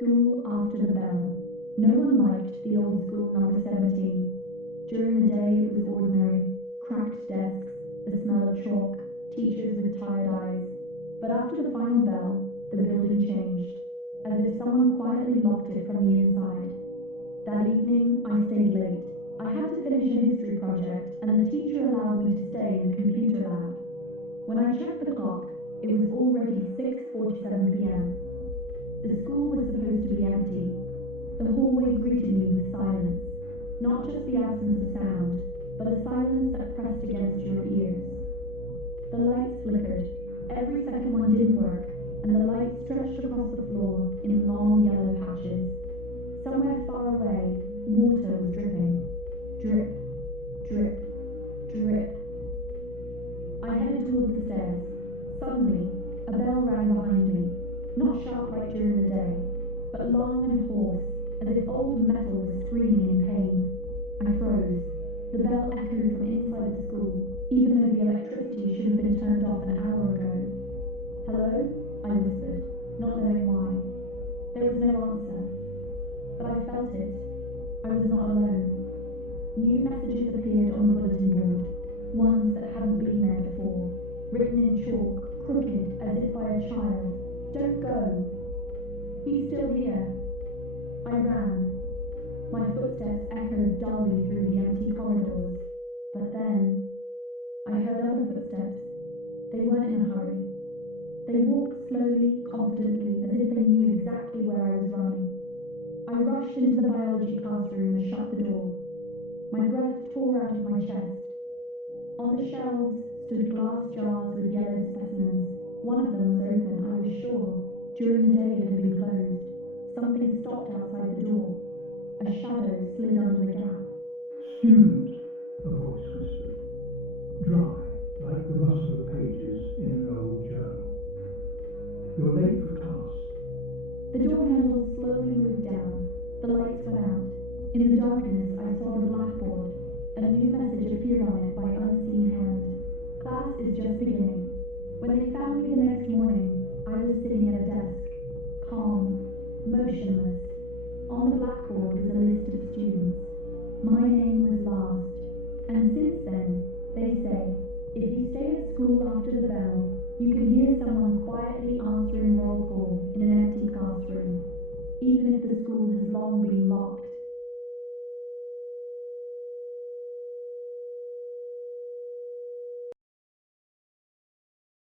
School after the bell. No one liked the old school number 17. During the day it was ordinary, cracked desks, the smell of chalk, teachers with tired eyes. But after the final bell, the building changed, as if someone quietly locked it from the inside. That evening, I stayed late. I had to finish a history project, and the teacher allowed me to stay in the computer lab. When I checked the clock, it was already 6:47 p.m. The school was supposed to be empty. The hallway greeted me with silence, not just the absence of sound, but a silence that pressed against your ears. The lights flickered. Every second one didn't work, and the light stretched across the floor in long yellow patches. Somewhere far away, water was dripping. Drip, drip, drip. I headed toward the stairs. Suddenly, a bell rang behind me, not sharp like during the day, but long and hoarse, as if old metal was screaming in pain. I froze. The bell echoed from inside the school, even though the electricity should have been turned off an hour ago. "Hello?" I whispered, not knowing why. There was no answer. But I felt it. I was not alone. New messages appeared on the bulletin board, ones that hadn't been there before, written in chalk, crooked as if by a child. "Don't go. He's still here." I ran. My footsteps echoed dully through the empty corridors. But then, I heard other footsteps. They weren't in a hurry. They walked slowly, confidently, as if they knew exactly where I was running. I rushed into the biology classroom and shut the door. My breath tore out of my chest. On the shelves stood glass jars with yellow specimens. One of them was open, I was sure. During the day it had been closed. Something stopped outside the door. A shadow slid under the gap. "Student," a voice whispered, dry, like the rustle of pages in an old journal. "You're late for class." The door handle slowly moved down. The lights went out. In the darkness, I saw the blackboard. A new message appeared on it by unseen hand. "Class is just beginning." When they found me the next morning, I was sitting at a desk, calm, motionless. On the blackboard was a list of students. My name was last. And since then, they say, if you stay at school after the bell, you can hear someone quietly